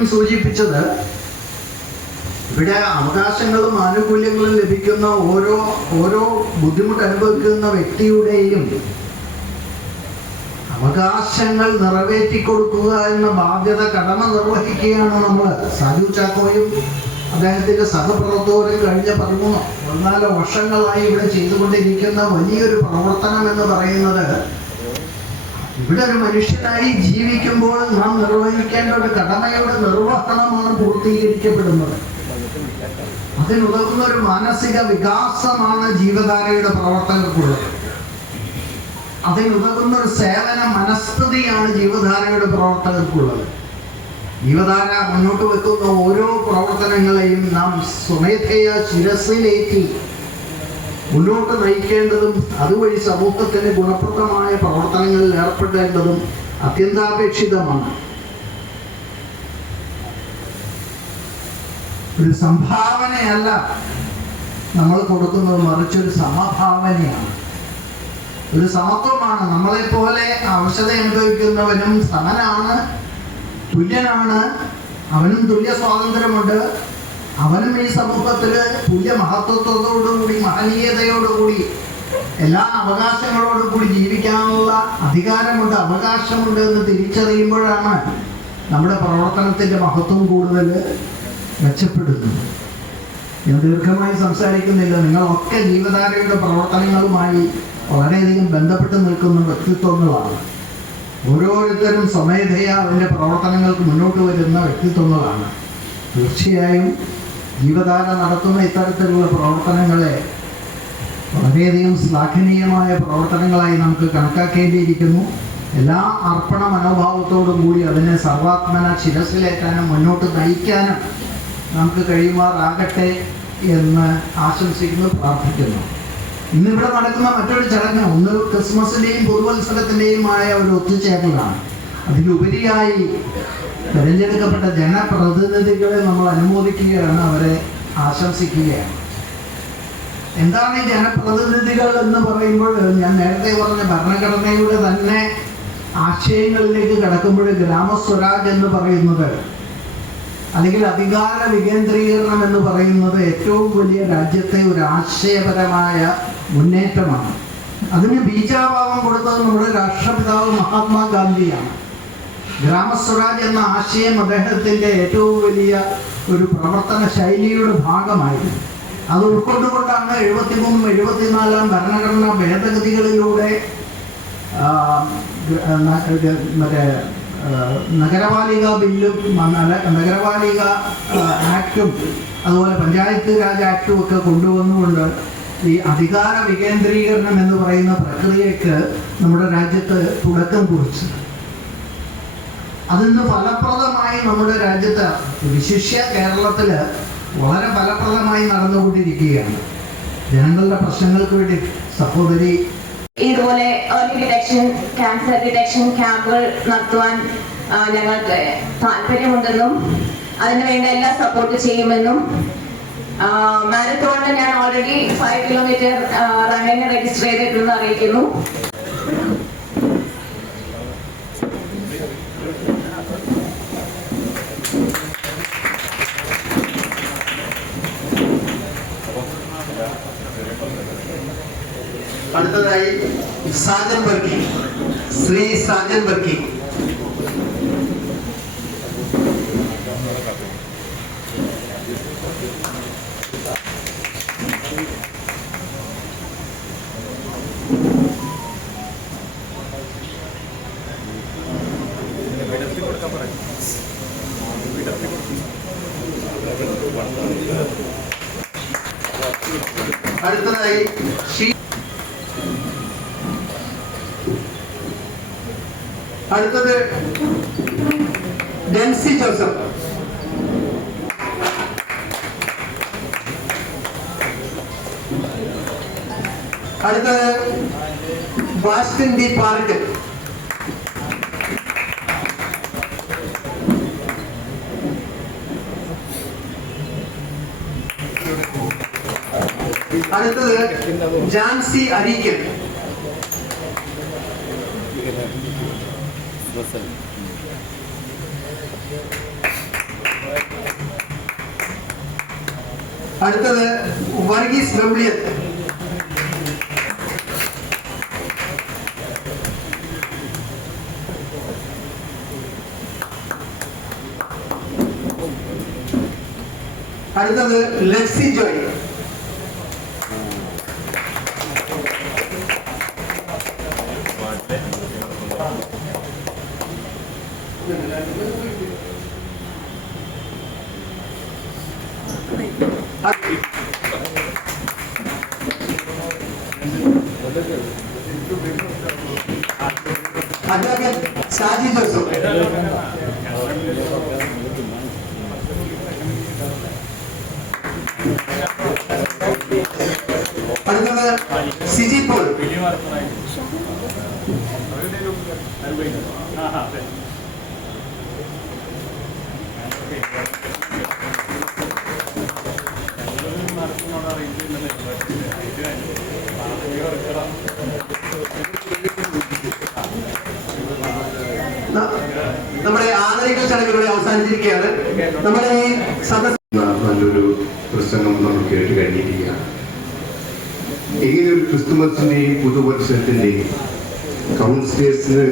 സൂചിപ്പിച്ചത് ഇവിടെ അവകാശങ്ങളും ആനുകൂല്യങ്ങളും ലഭിക്കുന്ന ഓരോ ബുദ്ധിമുട്ട് അനുഭവിക്കുന്ന വ്യക്തിയുടെയും അവകാശങ്ങൾ നിറവേറ്റിക്കൊടുക്കുക എന്ന ബാധ്യത കടമ നിർവഹിക്കുകയാണ് നമ്മൾ. സാജു ചാക്കോയും അദ്ദേഹത്തിന്റെ സഹപ്രവർത്തകരും കഴിഞ്ഞ 14 വർഷങ്ങളായി ഇവിടെ ചെയ്തുകൊണ്ടിരിക്കുന്ന വലിയൊരു പ്രവർത്തനം എന്ന് പറയുന്നത്, ഇവിടെ ഒരു മനുഷ്യനായി ജീവിക്കുമ്പോൾ നാം നിർവഹിക്കേണ്ട ഒരു കടമയുടെ നിർവഹണമാണ് പൂർത്തീകരിക്കപ്പെടുന്നത്. അതിനുതകുന്ന ഒരു മാനസിക വികാസമാണ് ജീവധാരയുടെ പ്രവർത്തകർക്കുള്ളത്. അതിനുതകുന്ന ഒരു സേവന മനസ്ഥിതിയാണ് ജീവധാരയുടെ പ്രവർത്തകർക്കുള്ളത്. ജീവധാര മുന്നോട്ട് വെക്കുന്ന ഓരോ പ്രവർത്തനങ്ങളെയും നാം സ്വമേധയാ ശിരസിലേറ്റി മുന്നോട്ട് നയിക്കേണ്ടതും അതുവഴി സമൂഹത്തിന് ഗുണപ്രദമായ പ്രവർത്തനങ്ങളിൽ ഏർപ്പെടേണ്ടതും അത്യന്താപേക്ഷിതമാണ്. ഒരു സംഭാവനയല്ല നമ്മൾ കൊടുക്കുന്നത്, മറിച്ചൊരു സമഭാവനയാണ്, ഒരു സമത്വമാണ്. നമ്മളെപ്പോലെ അവശത അനുഭവിക്കുന്നവനും സമനാണ്, തുല്യനാണ്, അവനും തുല്യ സ്വാതന്ത്ര്യമുണ്ട്, അവനും ഈ സമൂഹത്തില് തുല്യ മഹത്വത്തോടുകൂടി മഹനീയതയോടുകൂടി എല്ലാ അവകാശങ്ങളോടും കൂടി ജീവിക്കാനുള്ള അധികാരമുണ്ട്, അവകാശമുണ്ട് എന്ന് തിരിച്ചറിയുമ്പോഴാണ് നമ്മുടെ പ്രവർത്തനത്തിന്റെ മഹത്വം കൂടുതൽ മെച്ചപ്പെടുന്നത്. ഞാൻ ദീർഘമായി സംസാരിക്കുന്നില്ല. നിങ്ങളൊക്കെ ജീവധാരയുടെ പ്രവർത്തനങ്ങളുമായി വളരെയധികം ബന്ധപ്പെട്ട് നിൽക്കുന്ന വ്യക്തിത്വങ്ങളാണ്. ഓരോരുത്തരും സ്വമേധയാ അതിൻ്റെ പ്രവർത്തനങ്ങൾക്ക് മുന്നോട്ട് വരുന്ന വ്യക്തിത്വങ്ങളാണ്. തീർച്ചയായും ജീവധാര നടത്തുന്ന ഇത്തരത്തിലുള്ള പ്രവർത്തനങ്ങളെ വളരെയധികം ശ്ലാഘനീയമായ പ്രവർത്തനങ്ങളായി നമുക്ക് കണക്കാക്കേണ്ടിയിരിക്കുന്നു. എല്ലാ അർപ്പണ മനോഭാവത്തോടും കൂടി അതിനെ സർവാത്മന ശിരസിലേറ്റാനും മുന്നോട്ട് നയിക്കാനും നമുക്ക് കഴിയുമാറാകട്ടെ എന്ന് ആശംസിക്കുന്നു, പ്രാർത്ഥിക്കുന്നു. ഇന്നിവിടെ നടക്കുന്ന മറ്റൊരു ചടങ്ങ് ഒന്ന് ക്രിസ്മസിൻ്റെയും പുതുവത്സരത്തിൻ്റെയുമായ ഒരു ഒത്തുചേരലാണ്. അതിലുപരിയായി തിരഞ്ഞെടുക്കപ്പെട്ട ജനപ്രതിനിധികളെ നമ്മൾ അനുമോദിക്കുകയാണ്, അവരെ ആശംസിക്കുകയാണ്. എന്താണ് ഈ ജനപ്രതിനിധികൾ എന്ന് പറയുമ്പോൾ, ഞാൻ നേരത്തെ പറഞ്ഞ ഭരണഘടനയുടെ തന്നെ ആശയങ്ങളിലേക്ക് കടക്കുമ്പോൾ ഗ്രാമസ്വരാജ് എന്ന് പറയുന്നത്, അല്ലെങ്കിൽ അധികാര വികേന്ദ്രീകരണം എന്ന് പറയുന്നത് ഏറ്റവും വലിയ രാജ്യത്തെ ഒരു ആശയപരമായ മുന്നേറ്റമാണ്. അതിന് ബീജാഭാവം കൊടുത്തത് നമ്മുടെ രാഷ്ട്രപിതാവ് മഹാത്മാഗാന്ധിയാണ്. ഗ്രാമസ്വരാജ് എന്ന ആശയം അദ്ദേഹത്തിൻ്റെ ഏറ്റവും വലിയ ഒരു പ്രവർത്തന ശൈലിയുടെ ഭാഗമായിരുന്നു. അത് ഉൾക്കൊണ്ടുകൊണ്ടാണ് 73, 74 ഭരണഘടനാ ഭേദഗതികളിലൂടെ നഗരപാലിക ബില്ലും നഗരപാലിക ആക്റ്റും അതുപോലെ പഞ്ചായത്ത് രാജ് ആക്റ്റും ഒക്കെ കൊണ്ടുവന്നുകൊണ്ട് ഈ അധികാര വികേന്ദ്രീകരണം എന്ന് പറയുന്ന പ്രക്രിയക്ക് നമ്മുടെ രാജ്യത്ത് തുടക്കം കുറിച്ചു. അതിന്ന് ഫലപ്രദമായി നമ്മുടെ രാജ്യത്ത്, വിശിഷ്യ കേരളത്തില് വളരെ ഫലപ്രദമായി നടന്നുകൊണ്ടിരിക്കുകയാണ്. ജനങ്ങളുടെ പ്രശ്നങ്ങൾക്ക് വേണ്ടി സഹോദരി ഇതുപോലെ ഏർലി ഡിറ്റക്ഷൻ, ക്യാൻസർ ഡിറ്റക്ഷൻ ക്യാമ്പുകൾ നടത്തുവാൻ ഞങ്ങൾക്ക് താല്പര്യമുണ്ടെന്നും അതിന് വേണ്ട എല്ലാ സപ്പോർട്ട് ചെയ്യുമെന്നും, മാരത്തോണിന് ഞാൻ ഓൾറെഡി 5 കിലോമീറ്റർ റണ്ണിന് രജിസ്റ്റർ ചെയ്തിട്ടുണ്ടെന്ന് അറിയിക്കുന്നു. അടുത്തതായി സാജൻ ബർക്കി, ശ്രീ സാജൻ ബർക്കി. അടുത്തതായി അടുത്തത് ഡെൻസി ജോസഫ്. അടുത്തത് ബാസ്റ്റിൻ ഡി പാർക്കൽ. അടുത്തത് ജാൻസി അരീക്കൽ. അടുത്തത് വർഗീസ് വെമ്പിളിയത്ത്. അടുത്തത് Lexi Joy. Advocate Shaji Joseph. അടുത്തത് സിജി പോൾ. നമ്മുടെ ആദരിക്കൽ ചടങ്ങുകളെ അവസാനിച്ചിരിക്കുകയാണ്. നമ്മുടെ ഈ സദസ് നല്ലൊരു പ്രസംഗം നമ്മൾ കേട്ട് കഴിഞ്ഞിരിക്കുകയാണ്. ഇങ്ങനെ ഒരു ക്രിസ്തുമസിന്റെയും പുതുവർഷത്തിന്റെയും കൗൺസിലേഴ്സിന്